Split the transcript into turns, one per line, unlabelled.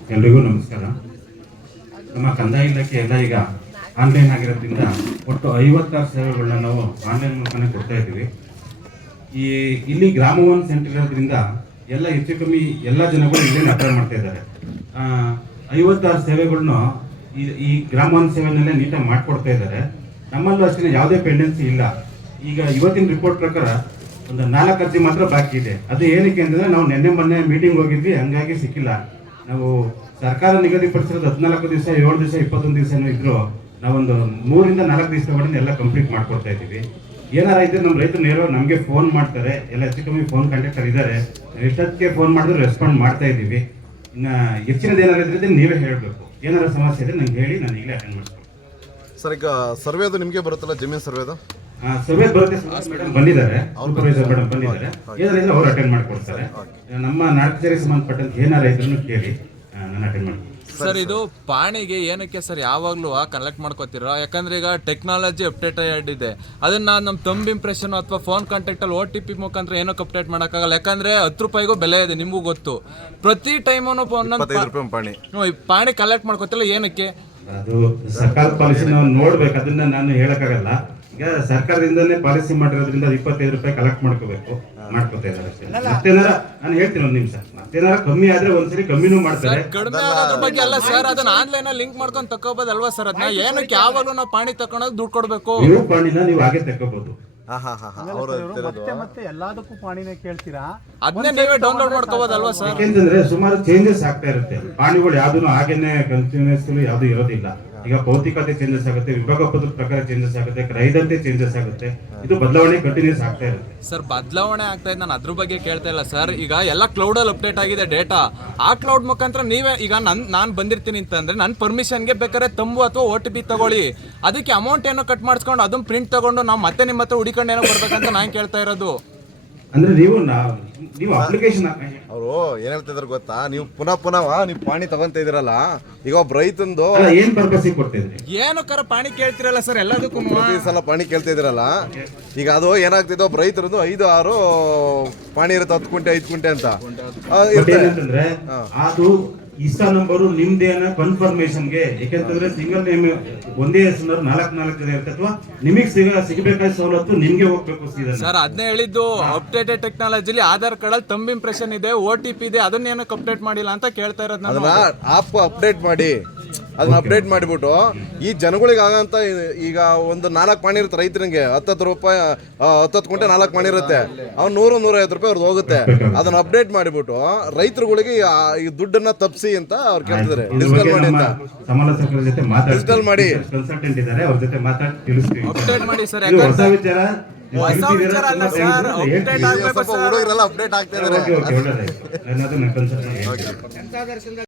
ಎಲ್ರಿಗೂ ನಮಸ್ಕಾರ. ನಮ್ಮ ಕಂದಾಯ ಇಲಾಖೆ ಎಲ್ಲ ಈಗ ಆನ್ಲೈನ್ ಆಗಿರೋದ್ರಿಂದ ಒಟ್ಟು 56 ಸೇವೆಗಳನ್ನ ನಾವು ಆನ್ಲೈನ್ ಮೂಲಕನೇ ಕೊಡ್ತಾ ಇದ್ದೀವಿ. ಇಲ್ಲಿ ಗ್ರಾಮ ಒನ್ ಸೆಂಟರ್ ಇರೋದ್ರಿಂದ ಎಲ್ಲ ಹೆಚ್ಚು ಕಮ್ಮಿ ಎಲ್ಲ ಜನಗಳು ಇಲ್ಲೇ ಅಪ್ಲೈ ಮಾಡ್ತಾ ಇದ್ದಾರೆ. 56 ಸೇವೆಗಳನ್ನು ಈ ಗ್ರಾಮ ಒನ್ ಸೇವೆನಲ್ಲೇ ನೀಟಾಗಿ ಮಾಡಿಕೊಡ್ತಾ ಇದ್ದಾರೆ. ನಮ್ಮಲ್ಲೂ ಅಷ್ಟೇ ಯಾವುದೇ ಪೆಂಡೆನ್ಸಿ ಇಲ್ಲ. ಈಗ ಇವತ್ತಿನ ರಿಪೋರ್ಟ್ ಪ್ರಕಾರ ಒಂದು 4 ಅರ್ಜಿ ಮಾತ್ರ ಬಾಕಿ ಇದೆ. ಅದು ಏನಕ್ಕೆ ಅಂತಂದರೆ ನಾವು ಮೊನ್ನೆ ಮೀಟಿಂಗ್ ಹೋಗಿದ್ವಿ, ಹಂಗಾಗಿ ಸಿಕ್ಕಿಲ್ಲ. ನಾವು ಸರ್ಕಾರ ನಿಗದಿಪಡಿಸಿರೋದು 14 ದಿವಸ, 7 ದಿವಸ, 21 ದಿವಸನೂ ಇದ್ರು ನಾವೊಂದು 3 ರಿಂದ 4 ದಿವಸದೊಳಗೆ ಎಲ್ಲ ಕಂಪ್ಲೀಟ್ ಮಾಡ್ಕೊಡ್ತಾ ಇದ್ದೀವಿ. ಏನಾರ ಇದ್ರೆ ನಮ್ಮ ರೈತರು ನೇರವಾಗಿ ನಮಗೆ ಫೋನ್ ಮಾಡ್ತಾರೆ. ಎಲ್ಲ ಹೆಚ್ಚು ಕಮ್ಮಿ ಫೋನ್ ಕಾಂಟ್ಯಾಕ್ಟರ್ ಇದ್ದಾರೆ. ಎಷ್ಟೊತ್ತಿಗೆ ಫೋನ್ ಮಾಡಿದ್ರು ರೆಸ್ಪಾಂಡ್ ಮಾಡ್ತಾ ಇದ್ದೀವಿ. ಇನ್ನು ಹೆಚ್ಚಿನದು ಏನಾರ ಇದ್ರೆ ನೀವೇ ಹೇಳಬೇಕು. ಏನಾರ ಸಮಸ್ಯೆ ಇದೆ ನಂಗೆ ಹೇಳಿ, ನಾನು ಈಗಲೇ ಅಟೆಂಡ್ ಮಾಡ್ತೀನಿ.
ಸರ್, ಈಗ ಸರ್ವೇದು ನಿಮಗೆ ಬರುತ್ತಲ್ಲ, ಜಮೀನು ಸರ್ವೇದು
ಸರ್ವೆ ಬರುತ್ತೆ. ಮೇಡಮ್ ಬಂದಿದ್ದಾರೆ, ಸೂಪರ್ವೈಸರ್ ಮೇಡಮ್ ಬಂದಿದ್ದಾರೆ. ಏನಾರ ಅವ್ರು ಅಟೆಂಡ್ ಮಾಡಿಕೊಡ್ತಾರೆ. ನಮ್ಮ ನಾಟಕರಿಗೆ ಸಂಬಂಧಪಟ್ಟಂತೆ ಏನಾರ ಇದ್ರೂ ಕೇಳಿ, ನಾನು ಅಟೆಂಡ್ ಮಾಡ್ತೀನಿ.
ಸರ್, ಇದು ಪಾಣಿಗೆ ಏನಕ್ಕೆ ಸರ್ ಯಾವಾಗಲೂ ಕಲೆಕ್ಟ್ ಮಾಡ್ಕೋತೀರಾ? ಯಾಕಂದ್ರೆ ಈಗ ಟೆಕ್ನಾಲಜಿ ಅಪ್ಡೇಟ್ ಇದೆ. ಅದನ್ನ ನಮ್ಮ ತಂಬ್ ಇಂಪ್ರೆಷನ್ ಅಥವಾ ಫೋನ್ ಕಾಂಟ್ಯಾಕ್ಟಲ್ಲಿ OTP ಮುಖಾಂತರ ಏನಕ್ಕೆ ಅಪ್ಡೇಟ್ ಮಾಡೋಕ್ಕಾಗಲ್ಲ. ಯಾಕಂದ್ರೆ 10 ರೂಪಾಯಿಗೂ ಬೆಲೆ ಇದೆ, ನಿಮಗೂ ಗೊತ್ತು. ಪ್ರತಿ ಟೈಮೂ ಪಾಣಿ ಕಲೆಕ್ಟ್ ಮಾಡ್ಕೋತಿಲ್ಲ, ಏನಕ್ಕೆ?
ಅದು ಸರ್ಕಾರದ ಪಾಲಿಸಿ ನಾವು ನೋಡ್ಬೇಕು. ಅದನ್ನ ನಾನು ಹೇಳಕ್ಕಾಗಲ್ಲ. ಈಗ ಸರ್ಕಾರದಿಂದನೇ ಪಾಲಿಸಿ ಮಾಡಿರೋದ್ರಿಂದ 25 ರೂಪಾಯಿ ಕಲೆಕ್ಟ್ ಮಾಡ್ಕೋಬೇಕು, ಮಾಡ್ಕೋತಾ ಇದ್ದಾರೆ ಅಷ್ಟೇ. ಮತ್ತೇನಾರ ನಾನು ಹೇಳ್ತೀನಿ ಒಂದು ನಿಮಿಷ, ಮತ್ತೇನಾರ ಕಮ್ಮಿ ಆದ್ರೆ ಒಂದ್ಸರಿ ಕಮ್ಮಿನೂ ಮಾಡ್ತಾರೆ.
ಕಡಿಮೆ ಆಗೋದ್ರ ಬಗ್ಗೆ ಅಲ್ಲ ಸರ್, ಅದನ್ನ ಆನ್ಲೈನ್ ಅಲ್ಲಿ ಲಿಂಕ್ ಮಾಡ್ಕೊಂಡು ತಕೋಬೋದಲ್ವಾ ಸರ್? ಅದನ್ನ ಏನಕ್ಕೆ ಯಾವಾಗಲೂ ನಾವು ಪಾಣಿ ತಕೊಂಡೋಗಿ ದುಡ್ಡು ಕೊಡ್ಬೇಕು?
ನೀವು ಪಾಣಿನ ನೀವು ಹಾಗೆ ತಕೋಬಹುದು.
ಮತ್ತೆ ಎಲ್ಲದಕ್ಕೂ ಪಾಣಿನೇ ಕೇಳ್ತೀರಾ?
ಅದನ್ನೇ ನೀವೇ ಡೌನ್ಲೋಡ್ ಮಾಡ್ಕೋಬೋದಲ್ವಾ ಸರ್?
ಯಾಕೆಂತಂದ್ರೆ ಸುಮಾರು ಚೇಂಜಸ್ ಆಗ್ತಾ ಇರುತ್ತೆ. ಪಾಣಿಗಳು ಯಾವ್ದು ಹಾಗೇನೆ ಕಂಟಿನ್ಯೂಸ್ ಯಾವ್ದು ಇರೋದಿಲ್ಲ. ಈಗ ಭೌತಿಕತೆ ಚೇಂಜಸ್ ಆಗುತ್ತೆ, ವಿಭಾಗ ಪದದ ಪ್ರಕಾರ ಚೇಂಜಸ್ ಆಗುತ್ತೆ, ರೈದಂತೆ ಚೇಂಜಸ್ ಆಗುತ್ತೆ. ಇದು ಬದಲಾವಣೆ ಕಂಟಿನ್ಯೂಸ್ ಆಗ್ತಾ ಇರುತ್ತೆ
ಸರ್. ಬದಲಾವಣೆ ಆಗ್ತಾ ಇದೆ, ನಾನು ಅದ್ರ ಬಗ್ಗೆ ಕೇಳ್ತಾ ಇಲ್ಲ ಸರ್. ಈಗ ಎಲ್ಲ ಕ್ಲೌಡಲ್ಲಿ ಅಪ್ಡೇಟ್ ಆಗಿದೆ ಡೇಟಾ. ಆ ಕ್ಲೌಡ್ ಮುಖಾಂತರ ನೀವೇ ಈಗ ನಾನು ಬಂದಿರ್ತೀನಿ ಅಂತಂದ್ರೆ ನನ್ನ ಪರ್ಮಿಷನ್ಗೆ ಬೇಕಾದ್ರೆ ತಂಬು ಅಥವಾ OTP ತಗೊಳ್ಳಿ. ಅದಕ್ಕೆ ಅಮೌಂಟ್ ಏನೋ ಕಟ್ ಮಾಡಿಸ್ಕೊಂಡು ಅದನ್ನ ಪ್ರಿಂಟ್ ತಗೊಂಡು ನಾವು ಮತ್ತೆ ನಿಮ್ಮ ಹತ್ರ ಹುಡಿಕೊಂಡು ಏನೋ ಬರ್ಬೇಕಂತ ನಾನು ಕೇಳ್ತಾ ಇರೋದು.
ಅಂದ್ರೆ ನೀವು ಅಪ್ಲಿಕೇಶನ್
ಅವರು ಏನ್ ಹೇಳ್ತಿದ್ರು ಗೊತ್ತಾ? ನೀವು ಪುನಃ ನೀವು ಪಾಣಿ ತಗೊಂತ ಇದೀರಲ್ಲ, ಈಗ ಒಬ್ಬ ರೈತಂದು
ಏನ್ ಪರ್ಪಸ್ ಕೊಡ್ತಿದ್ರಿ?
ಏನಕ್ಕಾರ ಪಾಣಿ ಕೇಳ್ತಿರಲ್ಲ ಸರ್? ಎಲ್ಲದಕ್ಕೂ
ಪ್ರತಿ ಸಲ ಪಾಣಿ ಕೇಳ್ತಾ ಇದೀರಲ್ಲ. ಈಗ ಅದು ಏನಾಗ್ತಿದೆ, ಒಬ್ಬ ರೈತರದ್ದು 5-6 ಪಾಣಿ ಇರುತ್ತೆ, 10 ಕುಂಟೆ 5 ಕುಂಟೆ ಅಂತ
ಏನಂತಂದ್ರೆ ಅದು ಇಷ್ಟ ನಂಬರು ನಿಮ್ದೇನ ಕನ್ಫರ್ಮೇಶನ್ಗೆ. ಯಾಕೆಂತಂದ್ರೆ ಸಿಂಗಲ್ ನೇಮ್ ಒಂದೇ ಹೆಸರು 4 ಜನ ಇರುತ್ತೆ, ಅಥವಾ ನಿಮಗೆ ಸಿಗಬೇಕಾದ ಸವಲತ್ತು ನಿಮ್ಗೆ ಹೋಗ್ಬೇಕು
ಸರ್. ಅದನ್ನೇ ಹೇಳಿದ್ದು, ಅಪ್ಡೇಟೆಡ್ ಟೆಕ್ನಾಲಜಿಲಿ ಆಧಾರ್ ಕಾರ್ಡ್ ಅಲ್ಲಿ ತಂಬ್ ಇಂಪ್ರೆಷನ್ ಇದೆ, OTP ಇದೆ, ಅದನ್ನ ಏನಕ್ಕೆ ಅಪ್ಡೇಟ್ ಮಾಡಿಲ್ಲ ಅಂತ ಕೇಳ್ತಾ ಇರೋದು ನಾನು.
ಆಪ್ ಅಪ್ಡೇಟ್ ಮಾಡಿ, ಅದನ್ನ ಅಪ್ಡೇಟ್ ಮಾಡಿಬಿಟ್ಟು ಈ ಜನಗಳಿಗೆ ಆಗಂತ. ಈಗ ಒಂದು 4 ಪಾಣಿ ಇರುತ್ತೆ ರೈತನಿಗೆ, 10 ರೂಪಾಯಿ 10 ಕುಂಟೆ 4 ಪಾಣಿ ಇರುತ್ತೆ, ಅವ್ನು 100-150 ರೂಪಾಯಿ ಅವ್ರದ್ದು ಹೋಗುತ್ತೆ. ಅದನ್ನ ಅಪ್ಡೇಟ್ ಮಾಡಿಬಿಟ್ಟು ರೈತರುಗಳಿಗೆ ಈ ದುಡ್ಡನ್ನ ತಪ್ಪಿಸಿ ಅಂತ ಅವ್ರು ಕೇಳ್ತಿದ್ದಾರೆ. ಡಿಜಿಟಲ್ ಮಾಡಿ ಅಂತ,
ಸಮಾಲೋಚಕರ ಜೊತೆ
ಡಿಜಿಟಲ್ ಮಾಡಿ,
ಕನ್ಸಲ್ಟೆಂಟ್ ಇದ್ದಾರೆ, ಅವ್ರ ಜೊತೆ ಮಾತಾಡಿ ತಿಳಿಸ್ತೀವಿ.
ಅಪ್ಡೇಟ್ ಮಾಡಿ ಸರ್.
ಹೊಸ ವಿಚಾರ
ಅಲ್ಲ ಸರ್, ಅಪ್ಡೇಟ್ ಆಗಬೇಕು ಸರ್.
ಹುಡುಗರೆಲ್ಲ ಅಪ್ಡೇಟ್ ಆಗ್ತಾ ಇದ್ದಾರೆ.